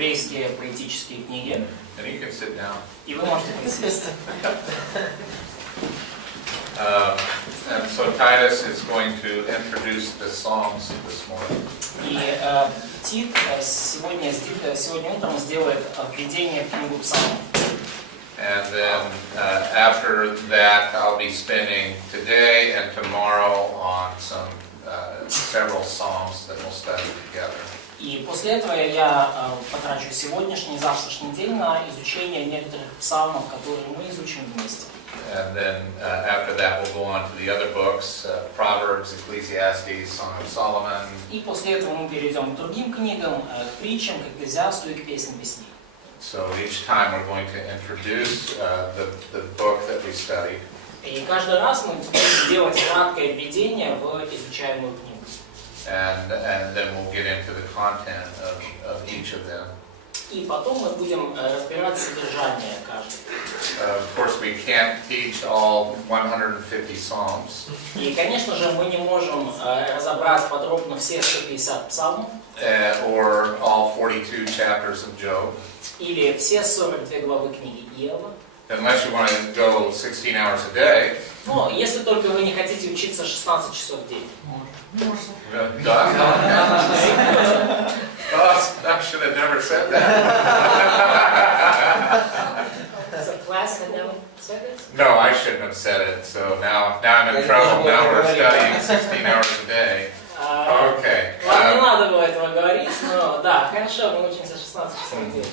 еврейские поэтические книги. And you can sit down. И вы можете присесть. And so Titus is going to introduce the Psalms this morning. И Тит сегодня утром сделает введение в книгу Псалмов. And then after that, I'll be spending today and tomorrow on several Psalms that we'll study together. И после этого я потрачу сегодняшний и завтрашний день на изучение некоторых псалмов, которые мы изучим вместе. And then after that, we'll go on to the other books, Proverbs, Ecclesiastes, Song of Solomon. И после этого мы перейдем к другим книгам, к притчам, к Экклезиасту и к Песням Песней. So each time we're going to introduce the book that we studied. И каждый раз мы будем делать краткое введение в изучаемую книгу. And then we'll get into the content of each of them. И потом мы будем разбирать содержание каждой. Of course, we can't teach all 150 Psalms. И, конечно же, мы не можем разобрать подробно все 150 псалмов. Or all 42 chapters of Job. Или все 42 главы книги Иова. Unless you want to go 16 hours a day. Но если только вы не хотите учиться 16 часов в день. Да. I should have never said that. So class had never said it? No, I shouldn't have said it. So now I'm in trouble. Now we're studying 16 hours a day. Okay. Вам не надо было этого говорить, но да, хорошо, мы учимся 16 часов в день.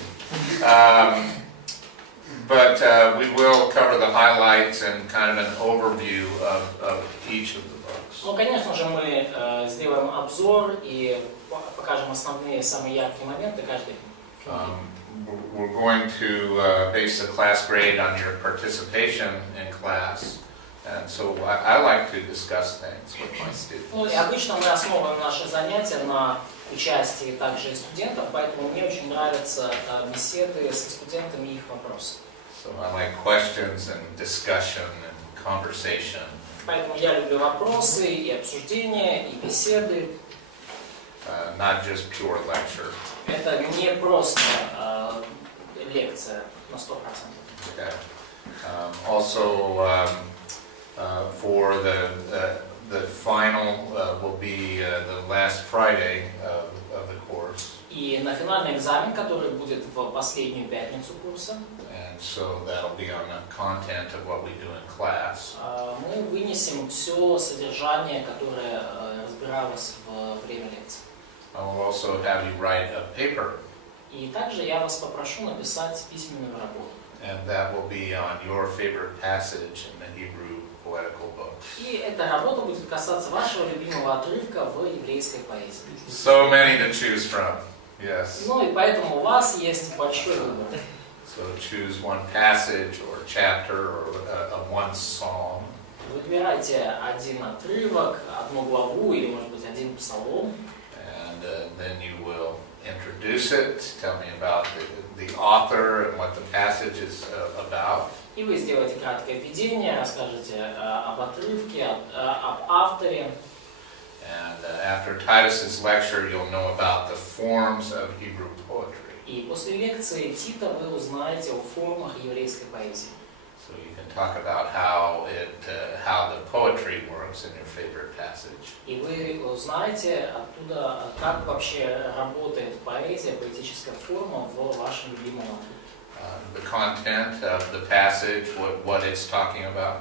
But we will cover the highlights and kind of an overview of each of the books. Ну, конечно же, мы сделаем обзор и покажем основные, самые яркие моменты каждой книги. We're going to base the class grade on your participation in class. And so I like to discuss things with my students. Ну, и обычно мы основываем наши занятия на участии также и студентов, поэтому мне очень нравятся беседы со студентами и их вопросы. So I like questions and discussion and conversation. Поэтому я люблю вопросы и обсуждения, и беседы. Not just pure lecture. Это не просто лекция на 100%. Okay. Also, for the final will be the last Friday of the course. И на финальный экзамен, который будет в последнюю пятницу курса, and so that'll be on the content of what we do in class. Мы вынесем все содержание, которое разбиралось во время лекции. I will also have you write a paper. И также я вас попрошу написать письменную работу. And that will be on your favorite passage in the Hebrew poetical books. И эта работа будет касаться вашего любимого отрывка в еврейской поэзии. So many to choose from. Yes. Ну и поэтому у вас есть большой выбор. So choose one passage or chapter or one psalm. Выбирайте один отрывок, одну главу или, может быть, один псалом. And then you will introduce it, tell me about the author and what the passage is about. И вы сделаете краткое введение, расскажете об отрывке, об авторе. And after Titus's lecture, you'll know about the forms of Hebrew poetry. И после лекции Тита вы узнаете о формах еврейской поэзии. So you can talk about how the poetry works in your favorite passage. И вы узнаете оттуда, как вообще работает поэзия, поэтическая форма в вашем любимом отрывке. The content of the passage, what it's talking about.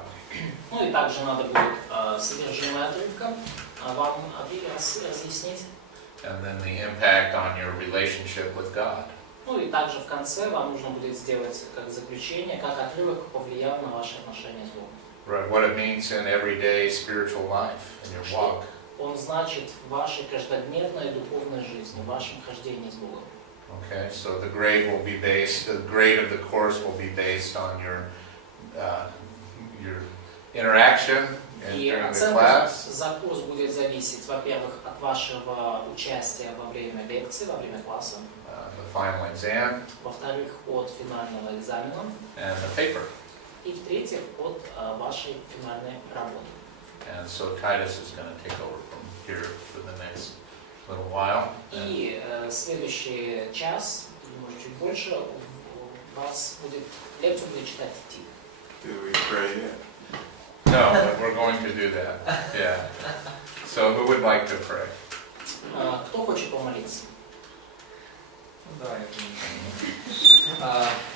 Ну и также надо будет содержимое отрывка вам разъяснить. And then the impact on your relationship with God. Ну и также в конце вам нужно будет сделать как заключение, как отрывок повлиял на ваши отношения с Богом. Right, what it means in everyday spiritual life, in your walk. Он значит в вашей каждодневной духовной жизни, в вашем хождении с Богом. Okay, so the grade of the course will be based on your interaction during the class. За курс будет зависеть, во-первых, от вашего участия во время лекции, во время класса. The final exam. Во-вторых, от финального экзамена. And the paper. И в-третьих, от вашей финальной работы. And so Titus is going to take over from here for the next little while. И следующий час может, чуть больше, у вас будет, лекцию будет читать Тим. Do we pray yet? No, but we're going to do that. Yeah. So who would like to pray? Кто хочет помолиться? Давай.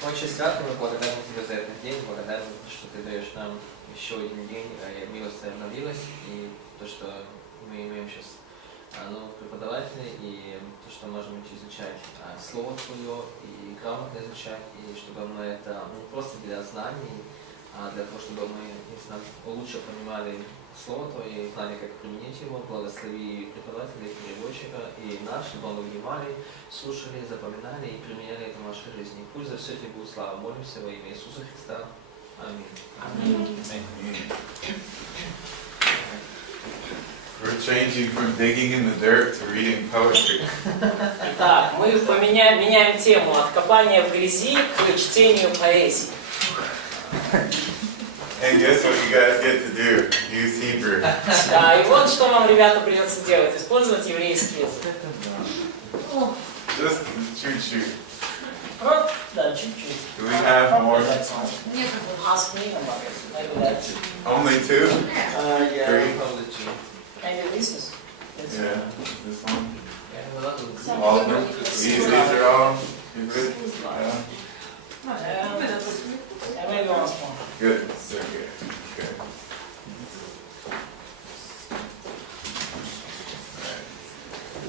Отче святый, мы благодарим Тебя за этот день, благодарим, что Ты даешь нам еще один день, милость обновилась, и то, что мы имеем сейчас новых преподавателей, и то, что можем изучать Слово Твое, и грамотно изучать, и чтобы мы это не просто для знаний, а для того, чтобы мы лучше понимали Слово Твое и знали, как применить его. Благослови преподавателей, переводчика и нас, чтобы мы внимали, слушали, запоминали и применяли это в нашей жизни. Пусть за все Тебе будет слава. Молимся во имя Иисуса Христа. Аминь. We're changing from digging in the dirt to reading poetry. Итак, мы меняем тему от копания в грязи к чтению поэзии. And guess what you guys get to do? Use Hebrew. Да, и вот что вам, ребята, придется делать. Использовать еврейский язык. Just choo-choo. Вот, да, чуть-чуть. Do we have more? Ask me about it. Maybe that's Only two? Yeah, Three? probably two. maybe this is. It's, Yeah, this one. Yeah, All of them? These are all? You good? Yeah, maybe once more. Good. So good. Good.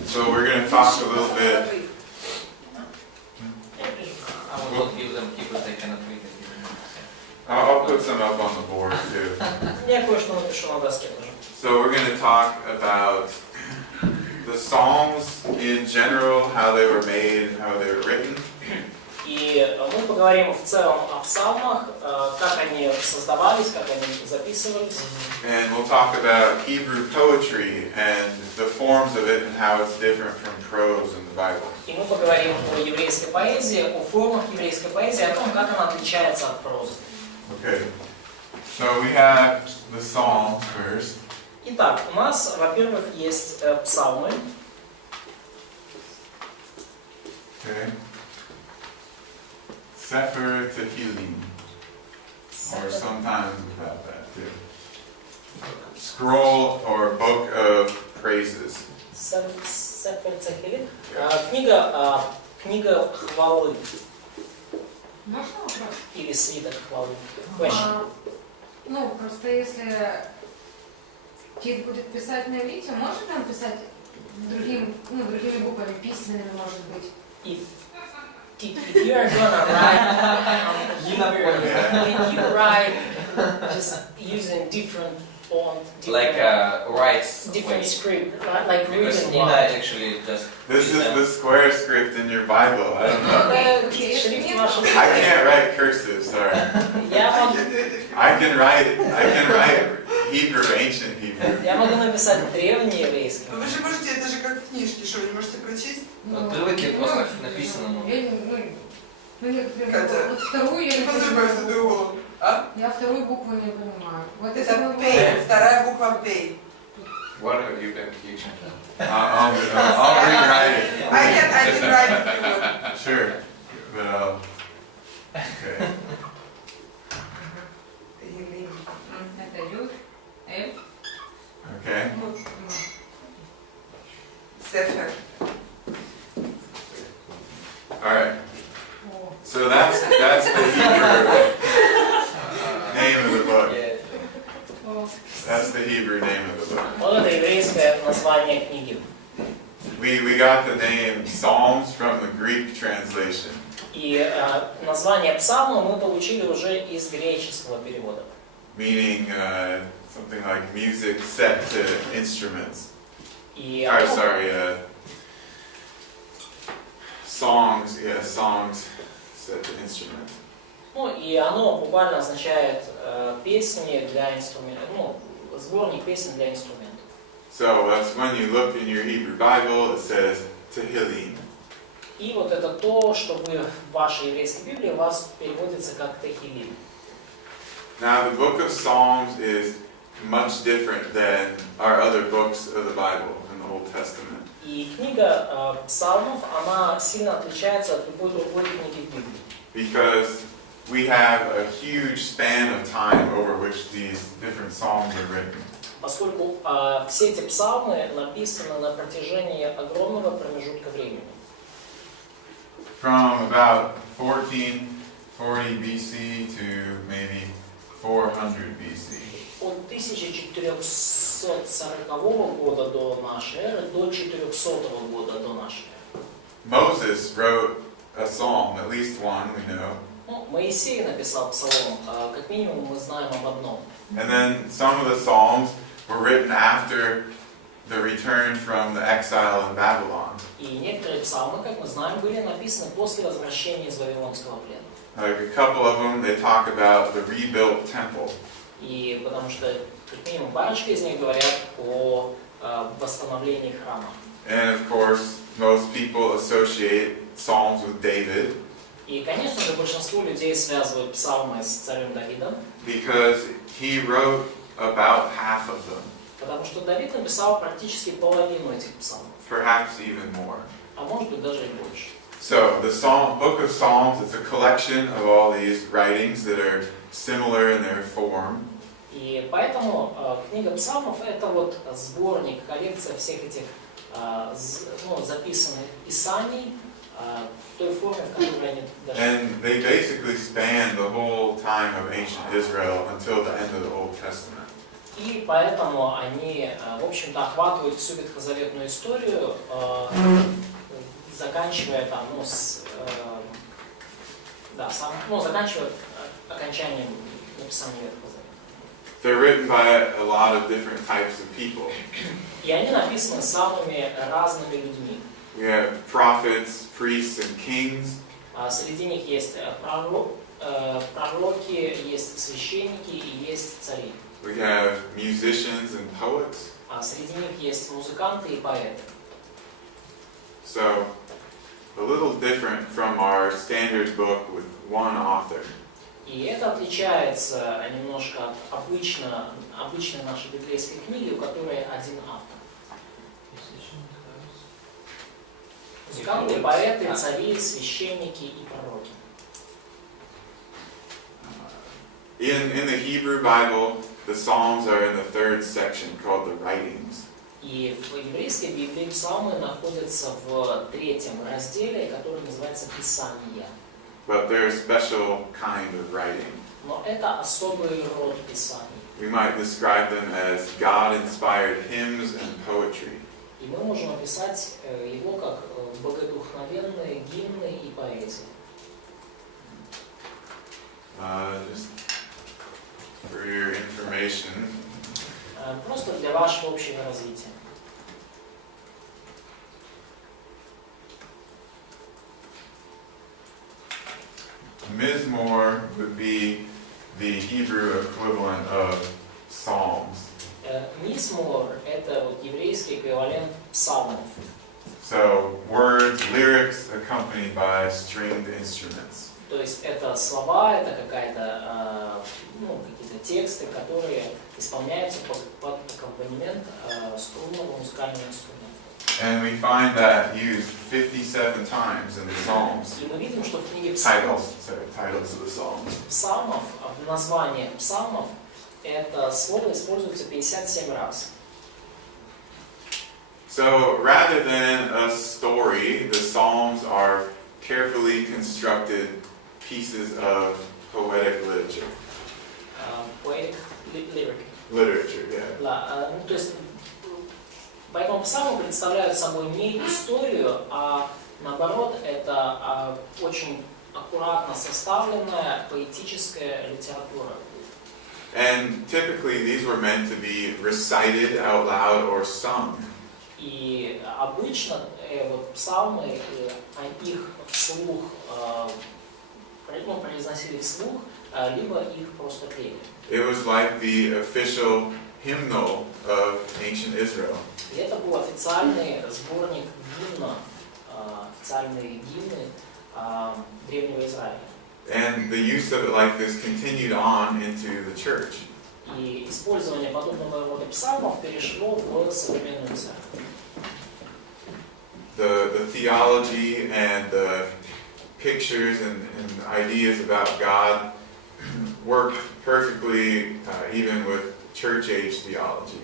So we're going to talk a little bit. I will not give them because they cannot read it. I'll put some up on the board too. Я кое-что напишу на доске тоже. So we're going to talk about the Psalms in general, how they were made, how they were written. И мы поговорим в целом о псалмах, как они создавались, как они записывались. And we'll talk about Hebrew poetry and the forms of it and how it's different from prose in the Bible. И мы поговорим о еврейской поэзии, о формах еврейской поэзии, о том, как она отличается от прозы. Okay. So we have the Psalms first. Итак, у нас, во-первых, есть псалмы. Okay. Sefer Tehillim. Or sometimes without that too. Scroll or book of praises. Сефер Тахилим. Книга хвалы. Можно вопрос? Или свиток хвалы. Question. Ну, просто если Кит будет писать на иврите, может он писать другими буквами, письменными, может быть? If you are gonna write, you write just using different font, Like writes different script, like because written Nina one. actually just This is the square script in your Bible. I don't know. Шрифт наш. I can't write cursive, sorry. I can write Hebrew, ancient Hebrew. Я могу написать древний еврейский. Вы же можете, это же как в книжке, что вы не можете прочесть? привыкли просто к написанному. Вот вторую я не Позырбай за другого. А? Я вторую букву не понимаю. Вот Это пей, вторая буква пей. What have you been teaching? I'll rewrite it. I can write if you want. Sure. But okay. Это Юд, Эль. Okay. Сефер. All right. So that's the Hebrew name of the book. That's the Hebrew name of the book. Вот это еврейское название книги. We got the name Psalms from the Greek translation. И название псалма мы получили уже из греческого перевода. Meaning something like music set to instruments. И songs set to instruments. Ну и оно буквально означает песни для инструментов, ну, сборник песен для инструментов. So that's when you look in your Hebrew Bible, it says Tehillim. И вот это то, что вы в вашей еврейской Библии у вас переводится как Техилим. Now the book of Psalms is much different than our other books of the Bible in the Old Testament. И книга Псалмов, она сильно отличается от любой другой книги в Библии. because we have a huge span of time over which these different psalms are written. Поскольку все эти псалмы написаны на протяжении огромного промежутка времени. From about 1440 BC to maybe 400 BC. От 1440 года до нашей эры до 400 года до нашей эры. Moses wrote a psalm, at least one we know. Ну, Моисей написал псалом, как минимум мы знаем об одном. And then some of the psalms were written after the return from the exile in Babylon. И некоторые псалмы, как мы знаем, были написаны после возвращения из Вавилонского плена. Like a couple of them, they talk about the rebuilt temple. И потому что, как минимум, парочка из них говорят о восстановлении храма. And of course, most people associate Psalms with David И, конечно же, большинство людей связывают псалмы с царем Давидом, because he wrote about half of them, потому что Давид написал практически половину этих псалмов, perhaps even more. а может быть даже и больше. So the book of Psalms, it's a collection of all these writings that are similar in their form. И поэтому книга псалмов — это вот сборник, коллекция всех этих записанных писаний в той форме, в которой они даже... And they basically span the whole time of ancient Israel until the end of the Old Testament. И поэтому они, в общем-то, охватывают всю ветхозаветную историю, заканчивая там, заканчивая окончанием написания Ветхого Завета. They're written by a lot of different types of people. И они написаны самыми разными людьми. We have prophets, priests, and kings. Среди них есть пророки, есть священники и есть цари. We have musicians and poets. Среди них есть музыканты и поэты. So, a little different from our standard book with one author. И это отличается немножко от обычной нашей библейской книги, у которой один автор. Музыканты, поэты, цари, священники и пророки. In the Hebrew Bible, the Psalms are in the third section called the writings. И в еврейской Библии псалмы находятся в третьем разделе, который называется Писания. But they're a special kind of writing. Но это особый род писаний. We might describe them as God-inspired hymns and poetry. И мы можем описать его как богодухновенные гимны и поэзии. Just for your information, Просто для вашего общего развития. Mizmor would be the Hebrew equivalent of Psalms. Мизмор — это вот еврейский эквивалент псалмов. So, words, lyrics accompanied by stringed instruments. То есть это слова, это какие-то тексты, которые исполняются под аккомпанемент струнного музыкального инструмента. And we find that used 57 times in the Psalms. И мы видим, что в книге Titles of the Psalms. псалмов, в названии псалмов, это слово используется 57 раз. So, rather than a story, the Psalms are carefully constructed pieces of poetic literature. Poetic lyric. Literature, yeah. Да, то есть, поэтому псалмы представляют собой не историю, а наоборот, это очень аккуратно составленная поэтическая литература. And typically these were meant to be recited out loud or sung. И обычно вот псалмы, их вслух, произносили вслух, либо их просто пели. It was like the official hymnal of ancient Israel. И это был официальный сборник гимнов, официальные гимны Древнего Израиля. And the use of it like this continued on into the church. И использование подобного рода псалмов перешло в современную церковь. theology and the pictures and ideas about God work perfectly even with church-age theology.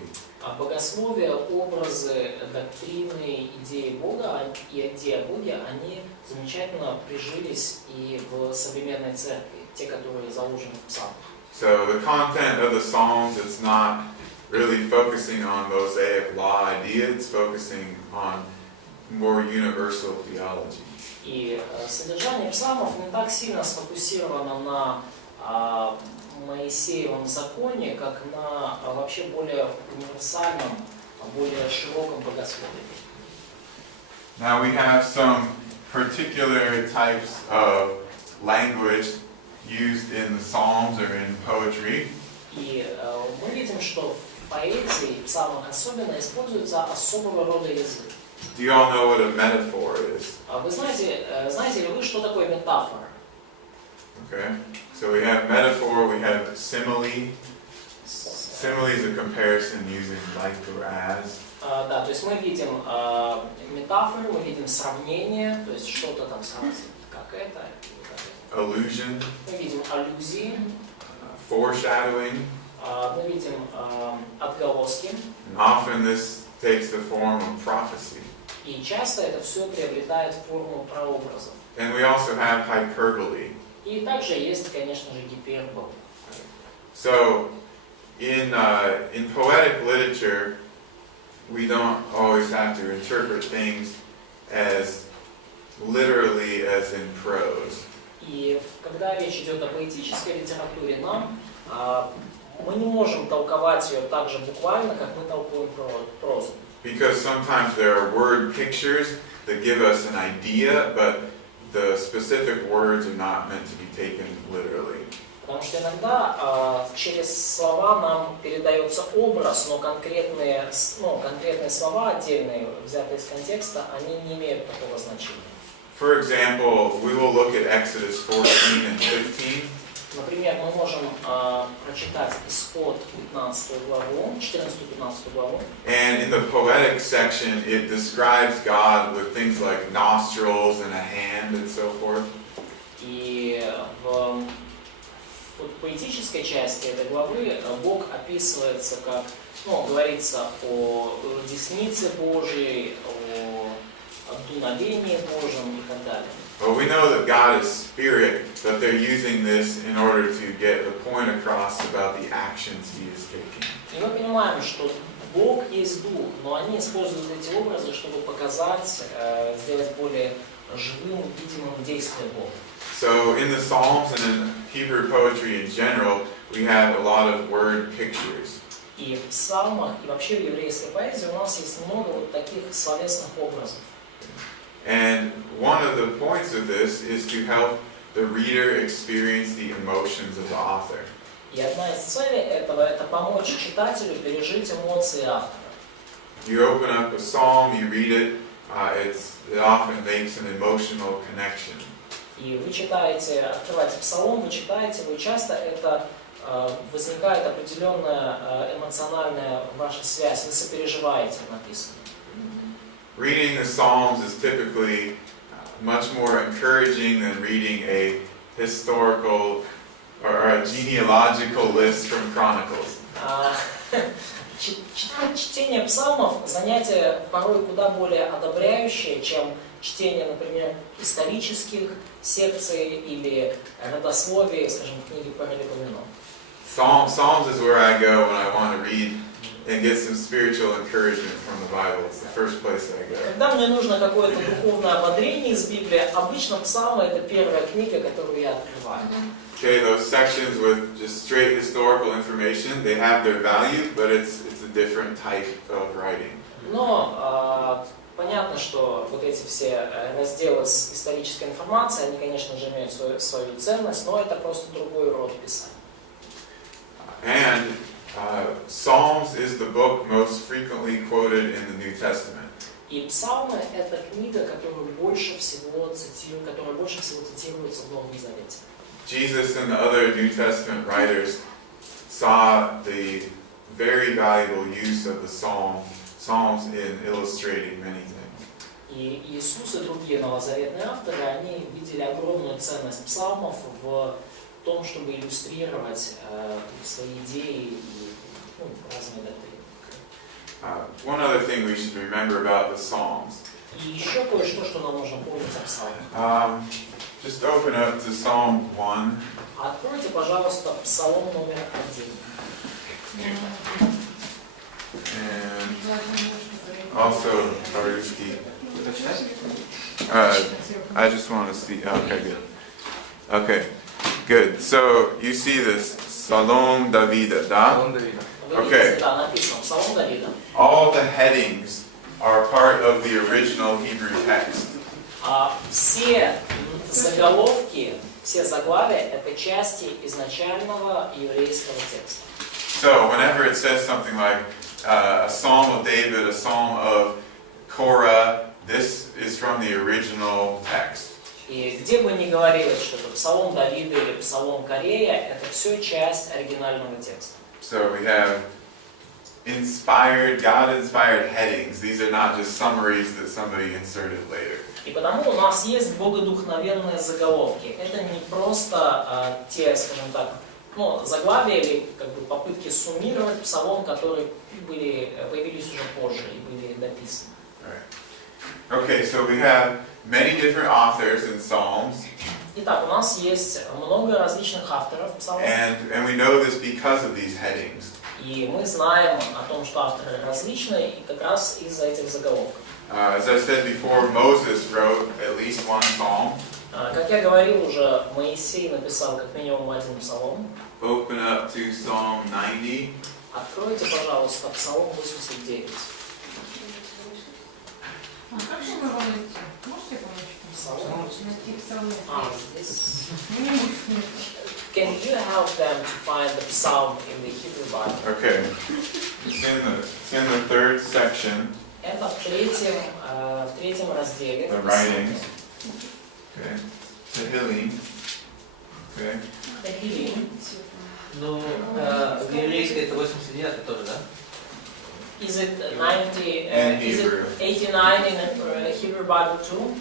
Богословие, образы, доктрины, идеи Бога и идеи о Боге, они замечательно прижились и в современной церкви, те, которые заложены в псалмах. So the content of the Psalms, it's not really focusing on Mosaic law idea, it's focusing on more universal theology. И содержание псалмов не так сильно сфокусировано на Моисеевом законе, как на вообще более универсальном, более широком богословии. Now we have some particular types of language used in the Psalms or in poetry. И мы видим, что в поэзии, в псалмах особенно, используется особого рода язык. Do you all know what a metaphor is? Вы знаете ли вы, что такое метафора? Okay, so we have metaphor, we have simile. Simile is a comparison using like or as. Да, то есть мы видим метафоры, мы видим сравнение, то есть что-то там сравнить, как это. Allusion. Мы видим аллюзии. Foreshadowing. Мы видим отголоски. And often this takes the form of prophecy. И часто это все приобретает форму прообразов. And we also have hyperbole. И также есть, конечно же, гипербола. So in poetic literature, we don't always have to interpret things as literally as in prose. И когда речь идет о поэтической литературе, мы не можем толковать ее так же буквально, как мы толкуем прозу. Because sometimes there are word pictures that give us an idea, but the specific words are not meant to be taken literally. Потому что иногда через слова нам передается образ, но конкретные слова отдельные, взятые из контекста, они не имеют такого значения. For example, we will look at Exodus 14 and 15. Например, мы можем прочитать Исход 15 главу, 14-15 главу. And in the poetic section, it describes God with things like nostrils and a hand and so forth. И в поэтической части этой главы Бог описывается как, говорится о деснице Божьей, о дуновении Божьем и так далее. Well, we know that God is spirit, but they're using this in order to get the point across about the actions He is taking. И мы понимаем, что Бог есть Дух, но они используют эти образы, чтобы показать, сделать более живым, видимым действие Бога. So in the Psalms and in Hebrew poetry in general, we have a lot of word pictures. И в псалмах, и вообще в еврейской поэзии у нас есть много вот таких словесных образов. And one of the points of this is to help the reader experience the emotions of the author. И одна из целей этого – это помочь читателю пережить эмоции автора. You open up a psalm, you read it, it often makes an emotional connection. И вы читаете, открываете псалом, вы читаете, вы часто это возникает определенная эмоциональная ваша связь, вы сопереживаете написанное. Reading the Psalms is typically much more encouraging than reading a historical or a genealogical list from Chronicles. Чтение псалмов – занятие порой куда более одобряющее, чем чтение, например, исторических секций или родословий, скажем, книги Паралипоменон. Psalms is where I go when I want to read and get some spiritual encouragement from the Bible. It's the first place I go. Когда мне нужно какое-то духовное ободрение из Библии, обычно псалмы – это первая книга, которую я открываю. Okay, those sections with just straight historical information, they have their value, but it's a different type of writing. Но понятно, что вот эти все разделы с исторической информацией, они, конечно же, имеют свою ценность, но это просто другой род писания. And Psalms is the book most frequently quoted in the New Testament. И псалмы – это книга, которая больше всего цитируется в Новом Завете. Jesus and the other New Testament writers saw the very valuable use of the Psalms in illustrating many things. И Иисус и другие новозаветные авторы, они видели огромную ценность псалмов в том, чтобы иллюстрировать свои идеи и разные доктрины. One other thing we should remember about the Psalms. И еще кое-что, что нам нужно помнить о псалмах. Just open up to Psalm 1. Откройте, пожалуйста, псалом номер 1. And also Paryski. Прочитать? I just want to see. Okay, good. Okay, good. So you see this Psalm Davida, da? Псалом Давида. Вы видите, да, написано псалом Давида. All the headings are part of the original Hebrew text. Все заголовки, все заглавия — это части изначального еврейского текста. So whenever it says something like a Psalm of David, a Psalm of Korah, this is from the original text. И где бы ни говорилось, что это псалом Давида или псалом Корея, это все часть оригинального текста. So we have inspired, God-inspired headings. These are not just summaries that somebody inserted later. И потому у нас есть богодухновенные заголовки. Это не просто те, скажем так, заглавия или попытки суммировать псалом, которые появились уже позже и были дописаны. Right. Okay, so we have many different authors in Psalms. Итак, у нас есть много различных авторов псалмов. And we know this because of these headings. И мы знаем о том, что авторы различные, и как раз из-за этих заголовков. As I said before, Moses wrote at least one psalm. Как я говорил уже, Моисей написал как минимум один псалом. Open up to Psalm 90. Откройте, пожалуйста, псалом 89. Как же мы его найти? Можете помочь? Псалом. Найти псалмы. Здесь. Не Can you help them to find the psalm in the Hebrew Bible? Okay. It's in the third section. Это в третьем разделе. The writings. Okay. Tehillim. Okay. Tehillim. Ну, в еврейской это 89 тоже, да? Is it 90? In Is Hebrew. it 89 in Hebrew Bible too?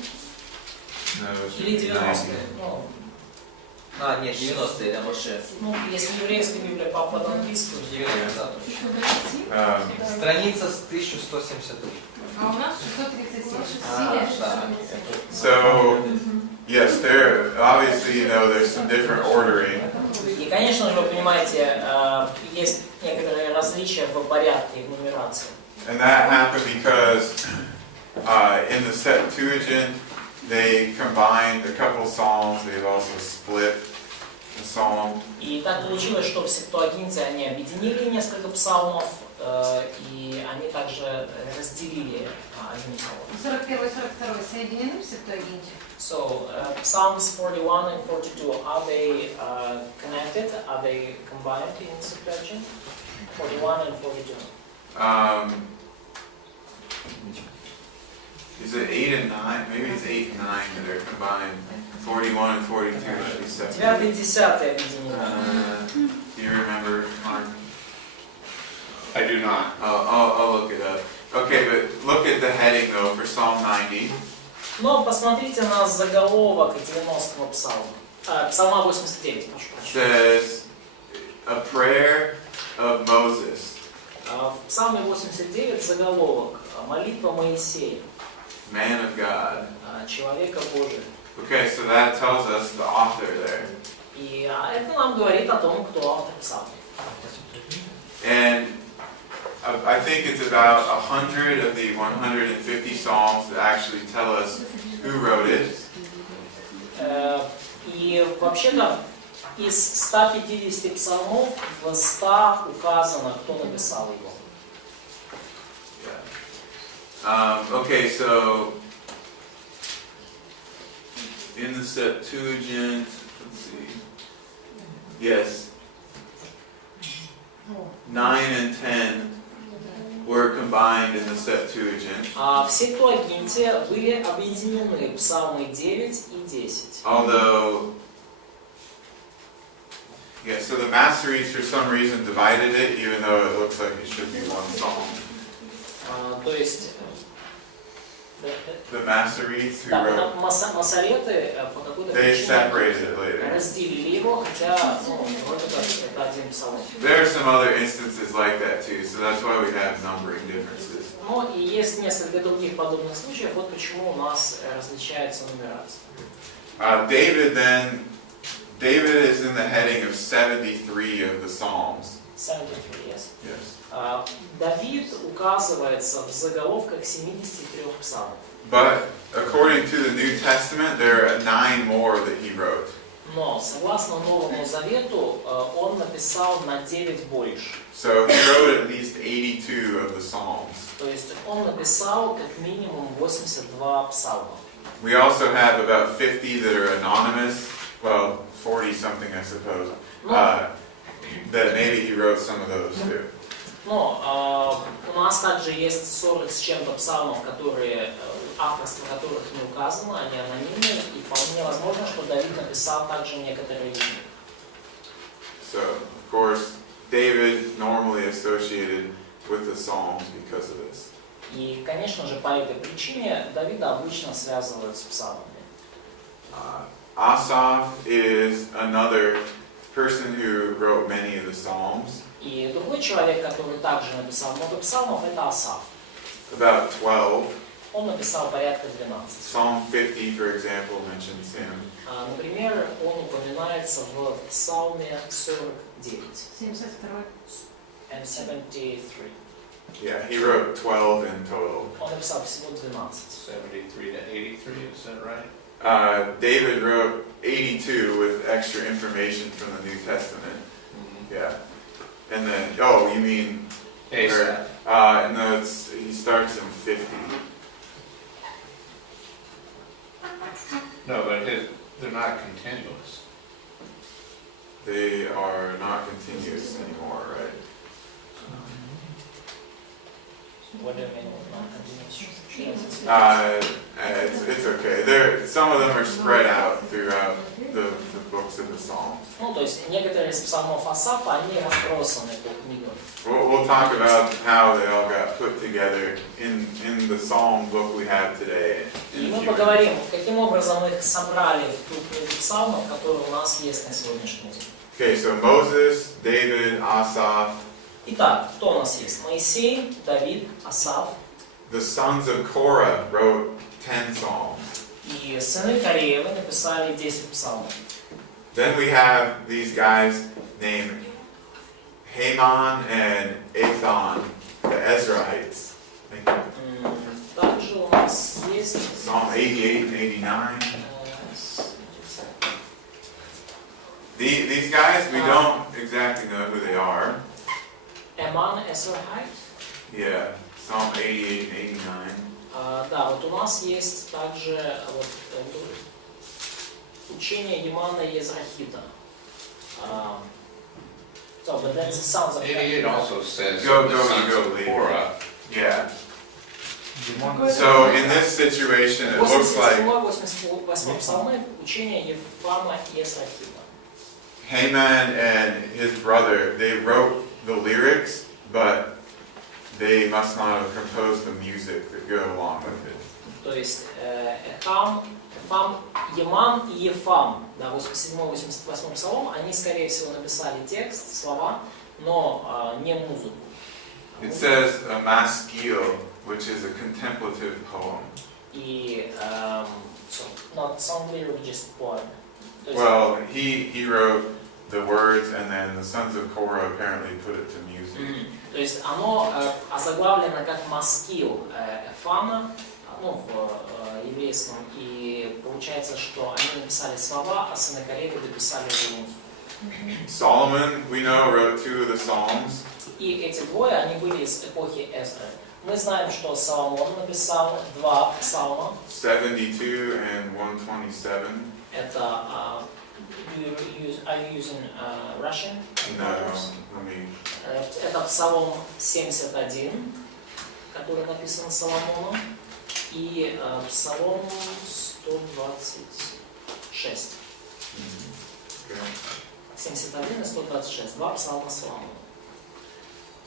No, it's Или 90? 90. Нет, 90-е, да, вообще. Если еврейская Библия по-английски, 90, да. Страница с 1173. А у нас 637. Да. So, yes, there obviously there's some different ordering. И, конечно же, вы понимаете, есть некоторые различия в порядке их нумерации. And that happened because in the Septuagint they combined a couple psalms. They've also split the psalm. И так получилось, что в Септуагинте они объединили несколько псалмов, и они также разделили один псалом. 41 и 42 соединены в Септуагинте? So, Psalms 41 and 42, are they connected? Are they combined in Septuagint? 41 and 42. Is it 8 and 9? Maybe it's 8 and 9 that are combined. 41 and 42 should be separate. 9 и 10 объединены. Do you remember, Mark? I do not. I'll look it up. Okay, but look at the heading though for Psalm 90. Но посмотрите на заголовок 90-го псалма. Псалма 89, прошу прощения. Says a prayer of Moses. В Псалме 89 заголовок «Молитва Моисея, Man of God. человека Божия». Okay, so that tells us the author there. И это нам говорит о том, кто автор псалма. And I think it's about 100 of the 150 psalms that actually tell us who wrote it. И вообще-то из 150 псалмов в 100 указано, кто написал его. Okay, so in the Septuagint, let's see. Yes, 9 and 10 were combined in the Septuagint. В Септуагинте были объединены псалмы 9 и 10. Although, yeah, so the Masoretes for some reason divided it, even though it looks like it should be one psalm. То есть The Masoretes who Да, wrote, масореты по какой-то they причине separated it later. разделили его, хотя вроде как это один псалом. There are some other instances like that too, so that's why we have numbering differences. Но и есть несколько других подобных случаев, вот почему у нас различается нумерация. David is in the heading of 73 of the Psalms. 73, yes. Yes. Давид указывается в заголовках 73 псалмов. But according to the New Testament, there are 9 more that he wrote. Но, согласно Новому Завету, он написал на 9 больше. So he wrote at least 82 of the Psalms. То есть он написал как минимум 82 псалма. We also have about 50 that are anonymous, well, 40 something I suppose, that maybe he wrote some of those too. Но у нас также есть 40 с чем-то псалмов, которые, авторство которых не указано, они анонимные, и вполне возможно, что Давид написал также некоторые из них. So, of course, David normally associated with the Psalms because of this. И, конечно же, по этой причине Давида обычно связывают с псалмами. Asaph is another person who wrote many of the Psalms. И другой человек, который также написал много псалмов, это Асаф. About 12. Он написал порядка 12. Psalm 50, for example, mentions him. Например, он упоминается в Псалме 49. 72. And 73. Yeah, he wrote 12 in total. Он написал всего 12. 73 to 83, is that right? David wrote 82 with extra information from the New Testament. Yeah. And then, oh, you mean, Asaph. no, he starts in 50. No, but they're not continuous. They are not continuous anymore, right? What do you mean with non-continuous? It's okay. Some of them are spread out throughout the books of the Psalms. Ну, то есть некоторые из псалмов Асафа, они разбросаны по книгам. We'll talk about how they all got put together in the Psalm book we have today. И мы поговорим, каким образом их собрали в ту книгу псалмов, которая у нас есть на сегодняшний день. Okay, so Moses, David, Asaph. Итак, кто у нас есть? Моисей, Давид, Асаф. The sons of Korah wrote 10 Psalms. И сыны Кореевы написали 10 псалмов. Then we have these guys named Heman and Ethan, the Ezrahites. Также у нас есть Psalm 88 and 89. These guys, we don't exactly know who they are. Эман Эсрахайт. Yeah, Psalm 88 and 89. Да, вот у нас есть также вот, учение Емана Езрахита. So, but that's the sons of 88 also says Go, the you sons go, of Lee. Korah. Yeah. So in this situation, it looks like 88 псалмы учение Ефама и Езрахита. Haman and his brother, they wrote the lyrics, but they must not have composed the music that go along with it. То есть Еман и Ефам, да, 87-88 псалом, они, скорее всего, написали текст, слова, но не музыку. It says a maskil, which is a contemplative poem. И so, not some lyric, just poem. Well, he wrote the words, and then the sons of Korah apparently put it to music. То есть оно озаглавлено как маскил Эфама, ну, в еврейском, и получается, что они написали слова, а сыны Кореевы дописали музыку. Solomon, we know, wrote 2 of the Psalms. И эти двое, они были из эпохи Эзры. Мы знаем, что Соломон написал 2 псалма. 72 and 127. Это are you using Russian? No, let me. Это Псалом 71, который написан Соломоном, и Псалом 126. Okay. 71 и 126, 2 псалма Соломона.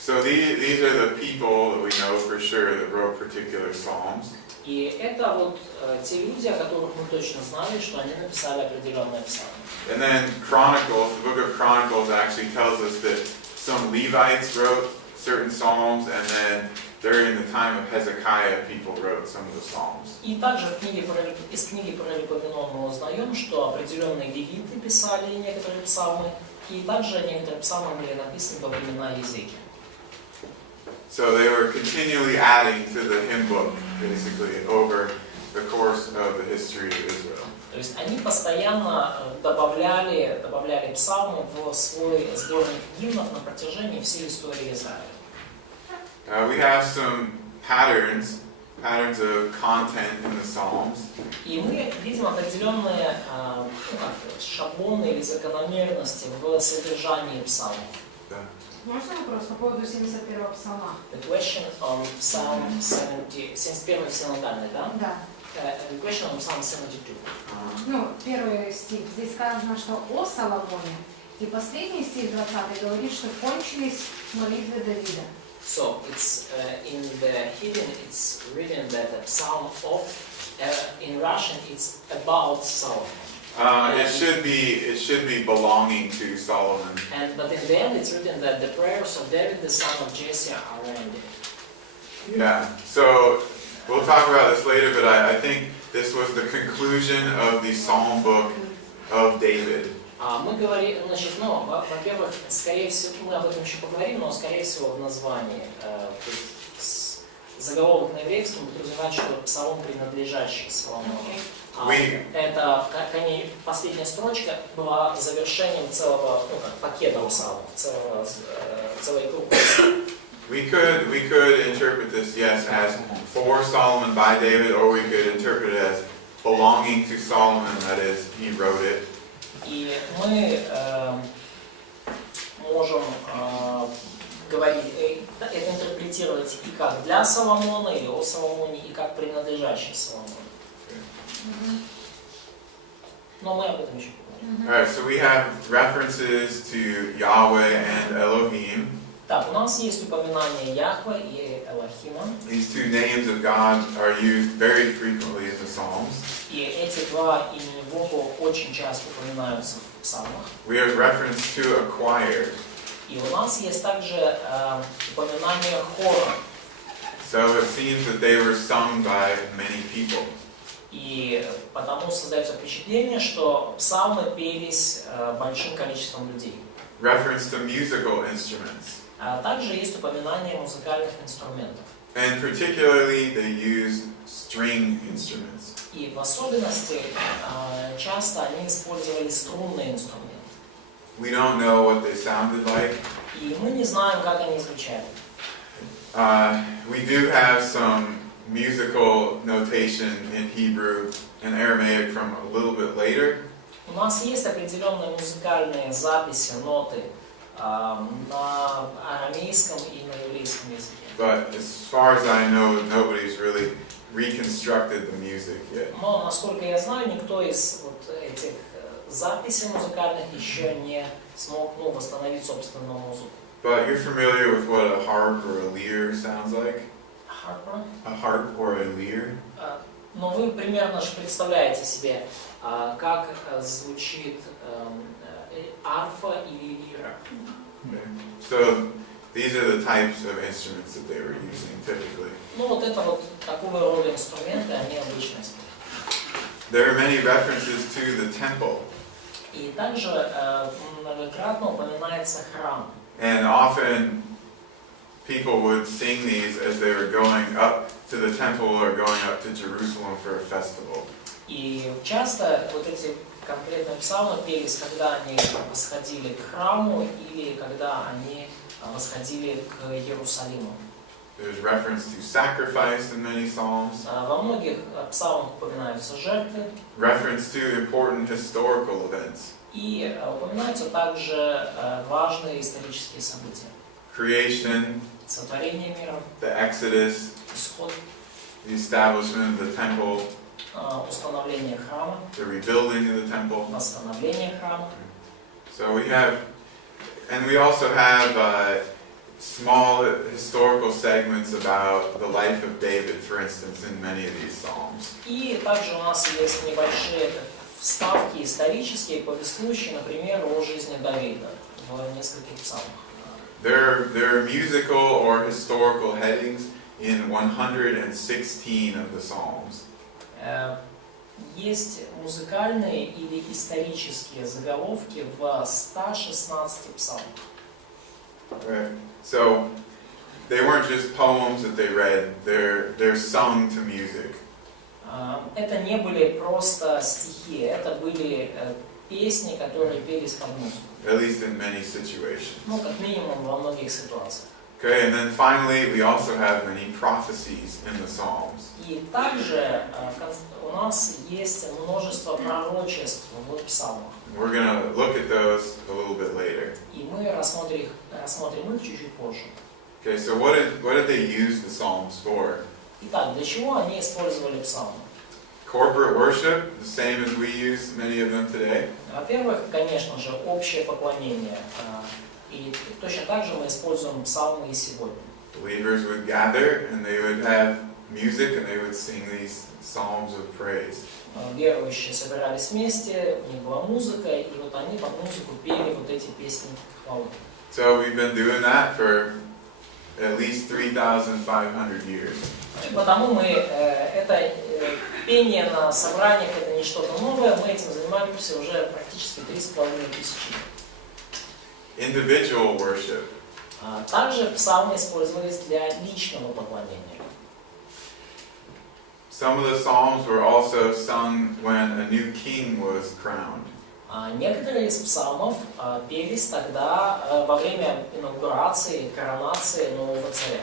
So these are the people that we know for sure that wrote particular psalms. И это вот те люди, о которых мы точно знали, что они написали определенные псалмы. And then Chronicles, the book of Chronicles actually tells us that some Levites wrote certain psalms, and then during the time of Hezekiah, people wrote some of the psalms. И также из книги Преподает мы узнаем, что определенные левиты писали некоторые псалмы, и также некоторые псалмы были написаны во времена Езекия. So they were continually adding to the hymn book, basically, over the course of the history of Israel. То есть они постоянно добавляли псалмы в свой сборник гимнов на протяжении всей истории Израиля. We have some patterns of content in the Psalms. И мы видим определенные шаблоны или закономерности в содержании псалмов. Можно вопрос по поводу 71-го псалма? The question on Psalm 70, 71 синодальный, да? Да. The question on Psalm 72. Ну, первый стих. Здесь сказано, что о Соломоне. И последний стих 20 говорит, что кончились молитвы Давида. So it's in the hidden, it's written that the Psalm of, in Russian, it's about Solomon. It should be belonging to Solomon. But in the end, it's written that the prayers of David, the son of Jesse, are ended. Yeah. So we'll talk about this later, but I think this was the conclusion of the Psalm book of David. Мы говорим, значит, ну, во-первых, скорее всего, мы об этом еще поговорим, но, скорее всего, в названии, то есть заголовок на еврейском подразумевает, что псалом, принадлежащий Соломону. Это последняя строчка была завершением целого пакета псалмов, целой группы. We could interpret this, yes, as for Solomon by David, or we could interpret it as belonging to Solomon, that is, he wrote it. И мы можем говорить, это интерпретировать и как для Соломона, или о Соломоне, и как принадлежащий Соломону. Но мы об этом еще поговорим. Alright, so we have references to Yahweh and Elohim. Так, у нас есть упоминание Яхве и Элохима. These two names of God are used very frequently in the Psalms. И эти два имени Бога очень часто упоминаются в псалмах. We have reference to a choir. И у нас есть также упоминание хора. So it seems that they were sung by many people. И потому создается впечатление, что псалмы пелись большим количеством людей. Reference to musical instruments. Также есть упоминание музыкальных инструментов. And particularly they used string instruments. И в особенности часто они использовали струнные инструменты. We don't know what they sounded like. И мы не знаем, как они звучали. We do have some musical notation in Hebrew and Aramaic from a little bit later. У нас есть определенные музыкальные записи, ноты на арамейском и на еврейском языке. But as far as I know, nobody's really reconstructed the music yet. Но, насколько я знаю, никто из вот этих записей музыкальных еще не смог восстановить собственную музыку. But you're familiar with what a harp or a lyre sounds like? Harper? A harp or a lyre? Но вы примерно же представляете себе, как звучит арфа или лира. Okay. So these are the types of instruments that they were using typically. Ну вот это вот такого рода инструменты, они обычно используют. There are many references to the temple. И также многократно упоминается храм. And often people would sing these as they were going up to the temple or going up to Jerusalem for a festival. И часто вот эти конкретные псалмы пелись, когда они восходили к храму или когда они восходили к Иерусалиму. There's reference to sacrifice in many psalms. Во многих псалмах упоминаются жертвы. Reference to important historical events. И упоминаются также важные исторические события. Creation, Сотворение мира, the Exodus, исход, the establishment of the temple, установление храма, the rebuilding of the temple. восстановление храма. So we have, and we also have small historical segments about the life of David, for instance, in many of these psalms. И также у нас есть небольшие вставки исторические, повествующие, например, о жизни Давида в нескольких псалмах. There are musical or historical headings in 116 of the psalms. Есть музыкальные или исторические заголовки в 116 псалмах. Right. So they weren't just poems that they read; they're sung to music. Это не были просто стихи, это были песни, которые пелись под музыку. At least in many situations. Ну, как минимум, во многих ситуациях. Okay, and then finally, we also have many prophecies in the Psalms. И также у нас есть множество пророчеств в псалмах. We're going to look at those a little bit later. И мы рассмотрим их чуть-чуть позже. Okay, so what did they use the Psalms for? Итак, для чего они использовали псалмы? Corporate worship, the same as we use many of them today. Во-первых, конечно же, общее поклонение. И точно так же мы используем псалмы и сегодня. Believers would gather and they would have music and they would sing these psalms of praise. Верующие собирались вместе, у них была музыка, и вот они под музыку пели вот эти песни хвалы. So we've been doing that for at least 3,500 years. И потому это пение на собраниях, это не что-то новое, мы этим занимаемся уже практически 3500 лет. Individual worship. Также псалмы использовались для личного поклонения. Some of the psalms were also sung when a new king was crowned. Некоторые из псалмов пелись тогда во время инаугурации, коронации нового царя.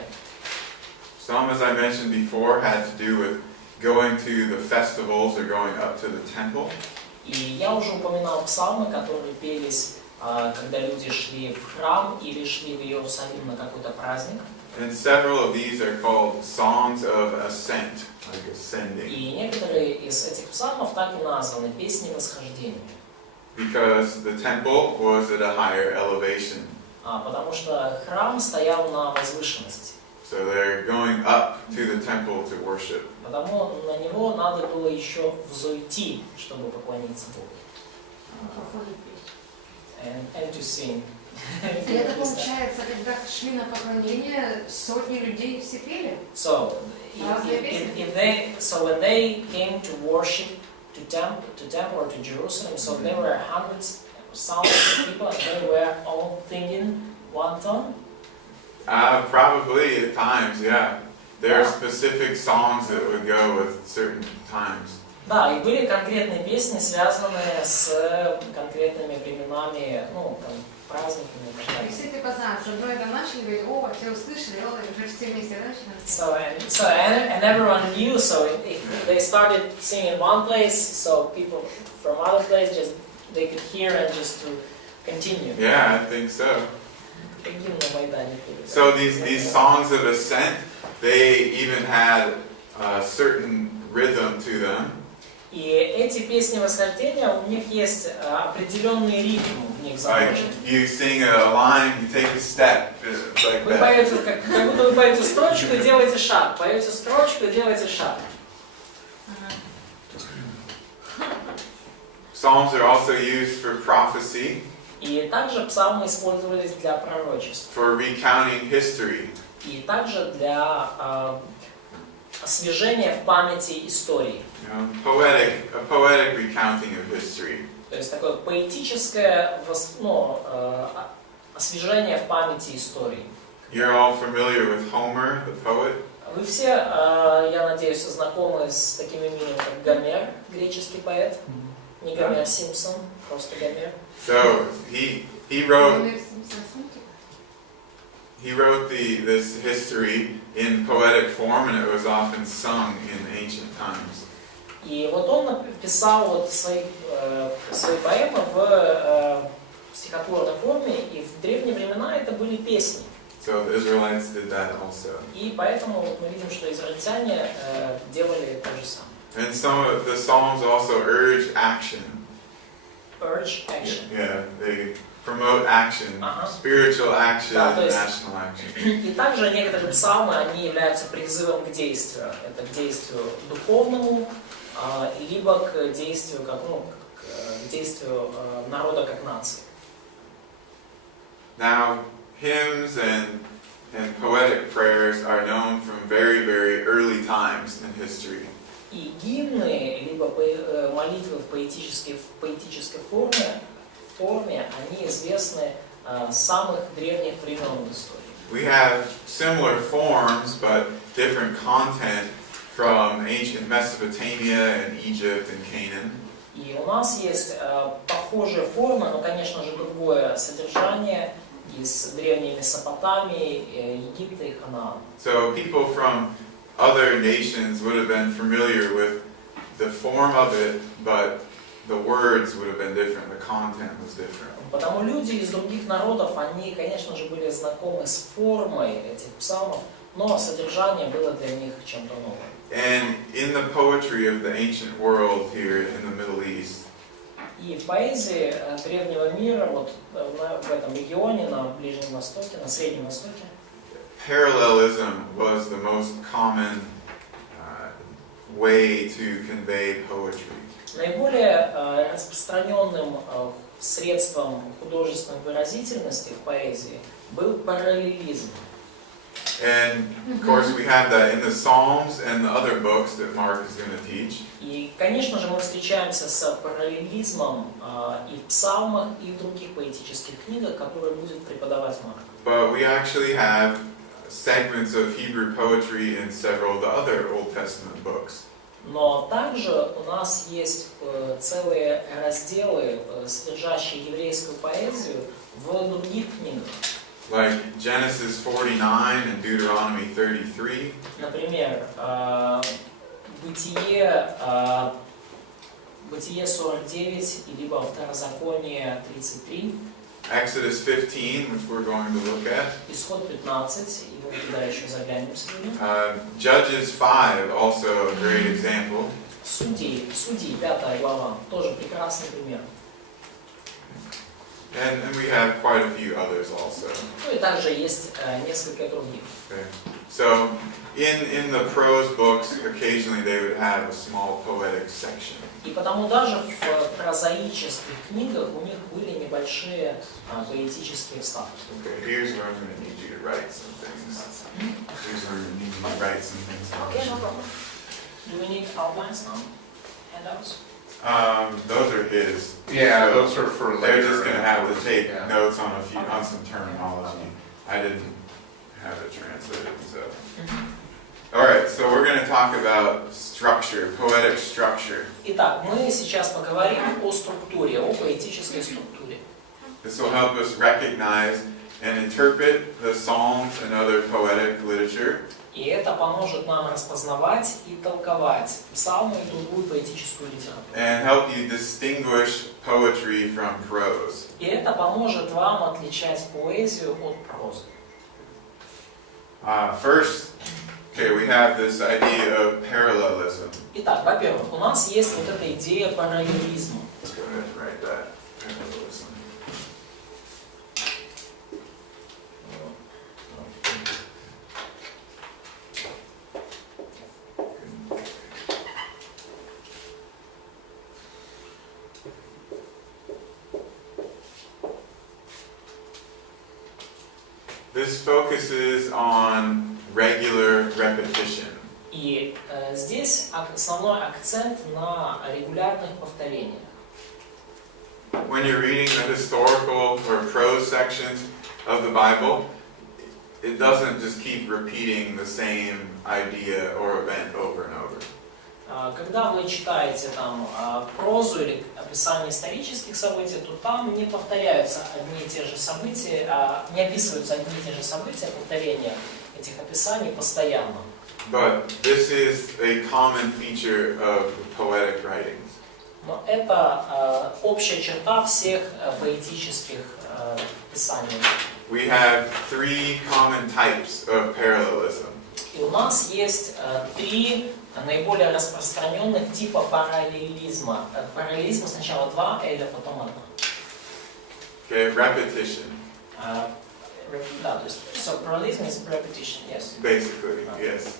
Some, as I mentioned before, had to do with going to the festivals or going up to the temple. И я уже упоминал псалмы, которые пелись, когда люди шли в храм или шли в Иерусалим на какой-то праздник. And several of these are called songs of ascent, like ascending. И некоторые из этих псалмов так и названы песни восхождения. Because the temple was at a higher elevation. Потому что храм стоял на возвышенности. So they're going up to the temple to worship. Потому на него надо было еще взойти, чтобы поклониться Богу. And to sing. И это получается, когда шли на поклонение, сотни людей все пели? So when they came to worship to temple or to Jerusalem, so there were hundreds, thousands of people, and they were all singing one tone. Probably at times, yeah. There are specific songs that would go with certain times. Да, и были конкретные песни, связанные с конкретными временами, ну, там, праздниками и так И далее. все эти пацаны с одной там начали говорить, о, все услышали, о, уже все вместе начали. And everyone knew, so if they started singing in one place, so people from other place just they could hear and just to continue. Yeah, I think so. So these songs of ascent, they even had a certain rhythm to them. И эти песни восхождения, у них есть определенный ритм в них Like заложен. you sing a line, you take a step, like Вы that. поете, как будто вы поете строчку и делаете шаг, поете строчку и делаете шаг. Psalms are also used for prophecy, И также псалмы использовались для пророчеств. for recounting history. И также для освежения в памяти истории. You know, a poetic recounting of history. То есть такое поэтическое освежение в памяти истории. You're all familiar with Homer, the poet. Вы все, я надеюсь, знакомы с такими именами, как Гомер, греческий поэт. Не Гомер Симпсон, просто Гомер. So he wrote this history in poetic form, and it was often sung in ancient times. И вот он написал вот свои поэмы в стихотворной форме, и в древние времена это были песни. So the Israelites did that also. И поэтому вот мы видим, что израильтяне делали то же самое. And some of the Psalms also urge action. Urge action. Yeah, they promote action, spiritual action, Да, то есть- national action. И также некоторые псалмы, они являются призывом к действию. Это к действию духовному, либо к действию, к действию народа как нации. Now, hymns and poetic prayers are known from very, very early times in history. И гимны, либо молитвы в поэтической форме, они известны с самых древних времен в истории. We have similar forms, but different content from ancient Mesopotamia and Egypt and Canaan. И у нас есть похожие формы, но, конечно же, другое содержание из древней Месопотамии, Египта и Ханаана. So people from other nations would have been familiar with the form of it, but the words would have been different, the content was different. Потому люди из других народов, они, конечно же, были знакомы с формой этих псалмов, но содержание было для них чем-то новым. And in the poetry of the ancient world here in the Middle East, И в поэзии древнего мира, вот в этом регионе, на Ближнем Востоке, на Среднем Востоке, parallelism was the most common way to convey poetry. наиболее распространенным средством художественной выразительности в поэзии был параллелизм. And of course we have that in the Psalms and the other books that Mark is going to teach. И, конечно же, мы встречаемся с параллелизмом и в псалмах, и в других поэтических книгах, которые будет преподавать Марк. But we actually have segments of Hebrew poetry in several of the other Old Testament books. Но также у нас есть целые разделы, содержащие еврейскую поэзию в других книгах. Like Genesis 49 and Deuteronomy 33. Например, Бытие 49, либо Второзаконие 33, Exodus 15, which we're going to look at. Исход 15, и мы туда еще заглянем сегодня. Judges 5, also a great example. Судьи, 5 глава, тоже прекрасный пример. And we have quite a few others also. Ну и также есть несколько других. Okay. So in the prose books, occasionally they would have a small poetic section. И потому даже в prозаических книгах у них были небольшие поэтические вставки. Okay, here's where I'm going to need you to write some things. Here's where I'm going to need you to write some things. Okay, no problem. Do we need outlines now? Handouts? Those are his. Yeah, So those are for later. they're just going to have to take Yeah. notes on on some terminology. I didn't have it translated, so. All right, so we're going to talk about structure, poetic structure. Итак, мы сейчас поговорим о структуре, о поэтической структуре. This will help us recognize and interpret the Psalms and other poetic literature. И это поможет нам распознавать и толковать псалмы и другую поэтическую литературу. And help you distinguish poetry from prose. И это поможет вам отличать поэзию от прозы. First, okay, we have this idea of parallelism. Итак, во-первых, у нас есть вот эта идея параллелизма. Let's go ahead and write that. Parallelism. This focuses on regular repetition. И здесь основной акцент на регулярных повторениях. When you're reading the historical or prose sections of the Bible, it doesn't just keep repeating the same idea or event over and over. Когда вы читаете там прозу или описание исторических событий, то там не повторяются одни и те же события, не описываются одни и те же события, повторения этих описаний постоянно. But this is a common feature of poetic writings. Но это общая черта всех поэтических писаний. We have three common types of parallelism. И у нас есть три наиболее распространенных типа параллелизма. Параллелизма сначала два, или потом одна. Okay, repetition. Да, то есть, so parallelism is repetition, yes? Basically, yes.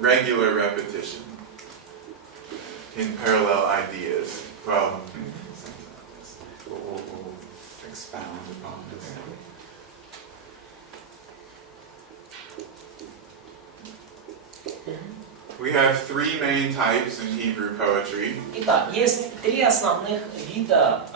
Regular repetition in parallel ideas. Well, we'll expound upon this. We have three main types in Hebrew poetry. Итак, есть три основных вида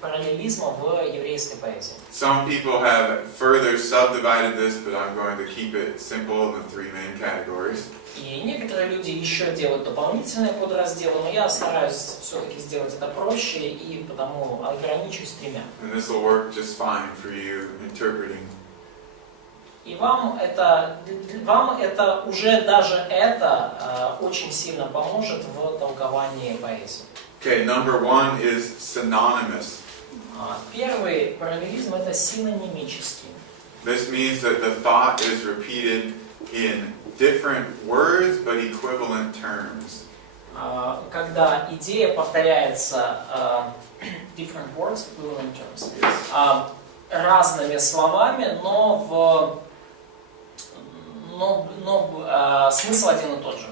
параллелизма в еврейской поэзии. Some people have further subdivided this, but I'm going to keep it simple in the three main categories. И некоторые люди еще делают дополнительные подразделы, но я стараюсь все-таки сделать это проще, и потому ограничусь тремя. And this will work just fine for you interpreting. И вам это уже даже это очень сильно поможет в толковании поэзии. Okay, number one is synonymous. Первый параллелизм это синонимический. This means that the thought is repeated in different words but equivalent terms. Когда идея повторяется different words, equivalent terms, разными словами, но смысл один и тот же.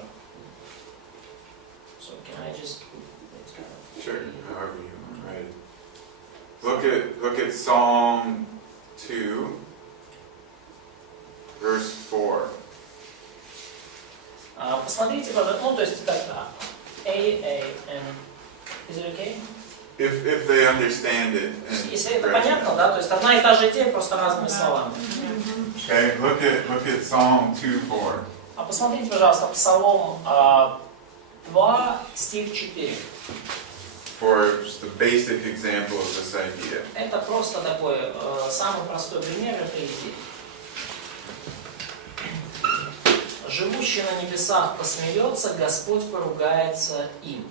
So can I just... Sure, however you want to write it. Look at Psalm 2, verse 4. Посмотрите, ну то есть так, A, and is it okay? If they understand it. Если это понятно, да, то есть одна и та же идея, просто разными словами. Okay, look at Psalm 2:4. Посмотрите, пожалуйста, Псалом 2, стих 4. For just a basic example of this idea. Это просто такой самый простой пример этой идеи. Живущий на небесах посмеется, Господь поругается им.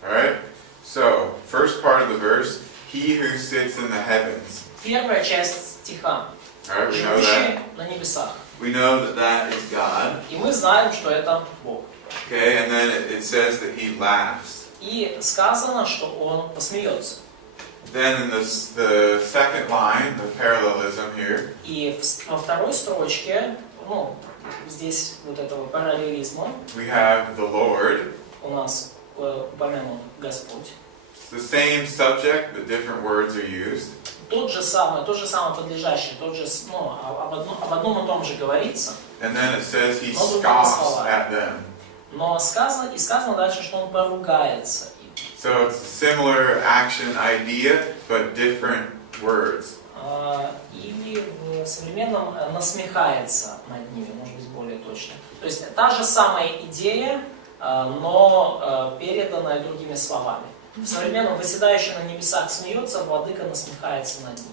Alright, so first part of the verse, he who sits in the heavens. Первая часть стиха. Alright, we know Живущий that. на небесах. We know that that is God. И мы знаем, что это Бог. Okay, and then it says that he laughs. И сказано, что он посмеется. Then in the second line, the parallelism here, И во второй строчке, ну, здесь вот этого параллелизма, we have the Lord. у нас упомянут Господь. It's the same subject, but different words are used. То же самое подлежащее, об одном и том же говорится. And then it says he Но другими scoffs словами. at them. Но сказано дальше, что он поругается им. So it's a similar action idea, but different words. Или в современном насмехается над ними, может быть более точно. То есть та же самая идея, но переданная другими словами. В современном «Восседающий на небесах смеется, владыка насмехается над ним».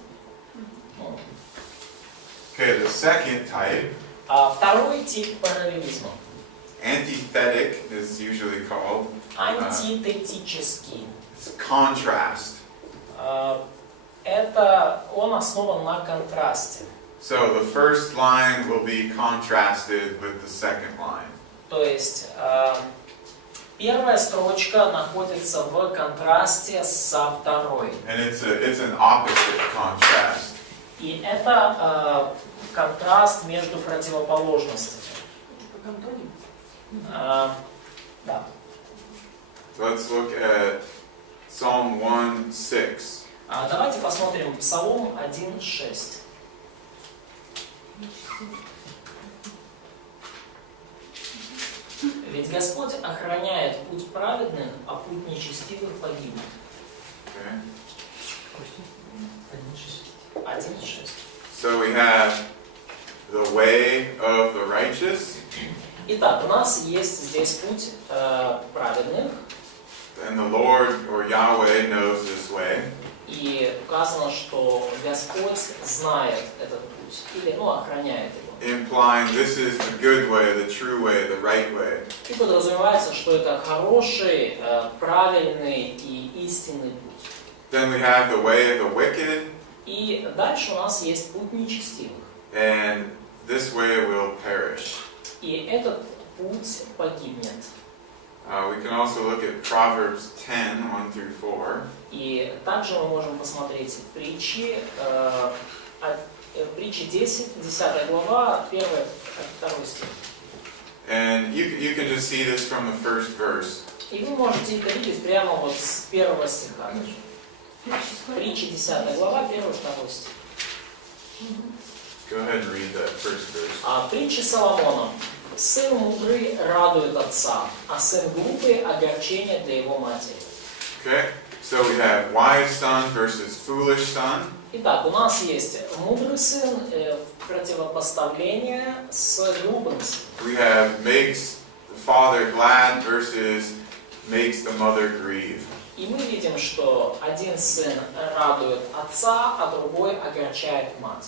Okay, the second type, Второй тип параллелизма. antithetic is usually called. Антитетический. It's contrast. Он основан на контрасте. So the first line will be contrasted with the second line. То есть первая строчка находится в контрасте со второй. And it's an opposite contrast. И это контраст между противоположностями. Да. Let's look at Psalm 1:6. Давайте посмотрим Псалом 1:6. Ведь Господь охраняет путь праведных, а путь нечестивых погибнет. Okay. 1:6. So we have the way of the righteous. Итак, у нас есть здесь путь праведных. And the Lord or Yahweh knows this way. И указано, что Господь знает этот путь, или охраняет его. Implying this is the good way, the true way, the right way. И подразумевается, что это хороший, правильный и истинный путь. Then we have the way of the wicked. И дальше у нас есть путь нечестивых. And this way will perish. И этот путь погибнет. We can also look at Proverbs 10, 1 through 4. И также мы можем посмотреть притчи, притчи 10, 10 глава, 1, 2 стих. And you can just see this from the first verse. И вы можете это видеть прямо вот с 1 стиха. Притчи 10 глава, 1, 2 стих. Go ahead and read that first verse. Притчи Соломона. Сын мудрый радует отца, а сын глупый огорчение для его матери. Okay, so we have wise son versus foolish son. Итак, у нас есть мудрый сын в противопоставление с глупым сыном. We have makes the father glad versus makes the mother grieve. И мы видим, что один сын радует отца, а другой огорчает мать.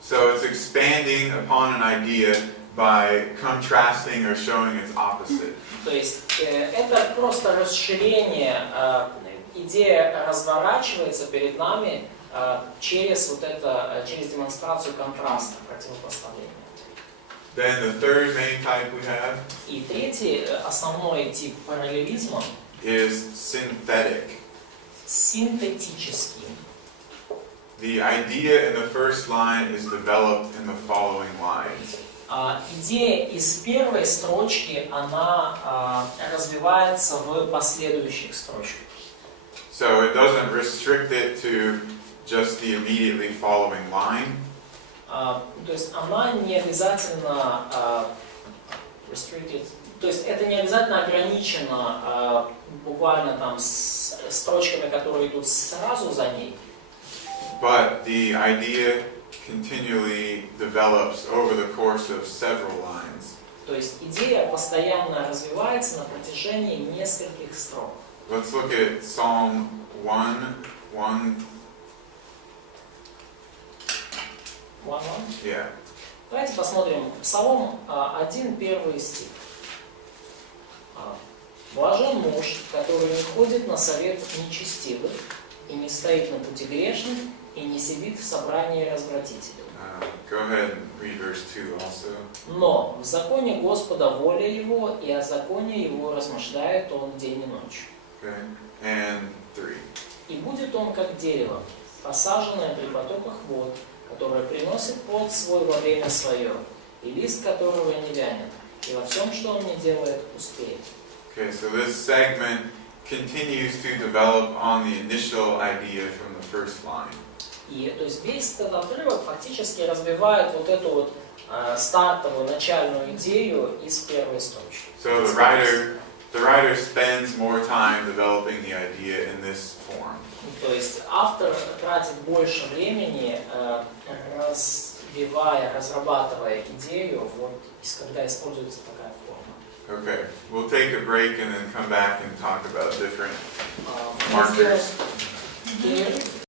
So it's expanding upon an idea by contrasting or showing its opposite. То есть это просто расширение, идея разворачивается перед нами через вот это, через демонстрацию контраста, противопоставления. Then the third main type we have И третий основной тип параллелизма is synthetic. синтетический. The idea in the first line is developed in the following lines. Идея из первой строчки, она развивается в последующих строчках. So it doesn't restrict it to just the immediately following line. То есть она не обязательно restricted, то есть это не обязательно ограничено буквально там с строчками, которые идут сразу за ней. But the idea continually develops over the course of several lines. То есть идея постоянно развивается на протяжении нескольких строк. Let's look at Psalm 1, 1. Yeah. Давайте посмотрим Псалом 1, 1 стих. Блажен муж, который не ходит на совет нечестивых, и не стоит на пути грешных, и не сидит в собрании развратителей. Go ahead and read verse 2 also. Но в законе Господа воля его, и о законе его размышляет он день и ночь. Okay. And 3. И будет он как дерево, посаженное при потоках вод, которое приносит плод свой во время свое, и лист которого не вянет, и во всем, что он не делает, успеет. Okay, so this segment continues to develop on the initial idea from the first line. И то есть весь этот отрывок фактически развивает вот эту вот стартовую начальную идею из первой строчки. So the writer spends more time developing the idea in this form. То есть автор тратит больше времени, развивая, разрабатывая идею, вот, когда используется такая форма. Okay, we'll take a break and then come back and talk about different Мы markers. сделаем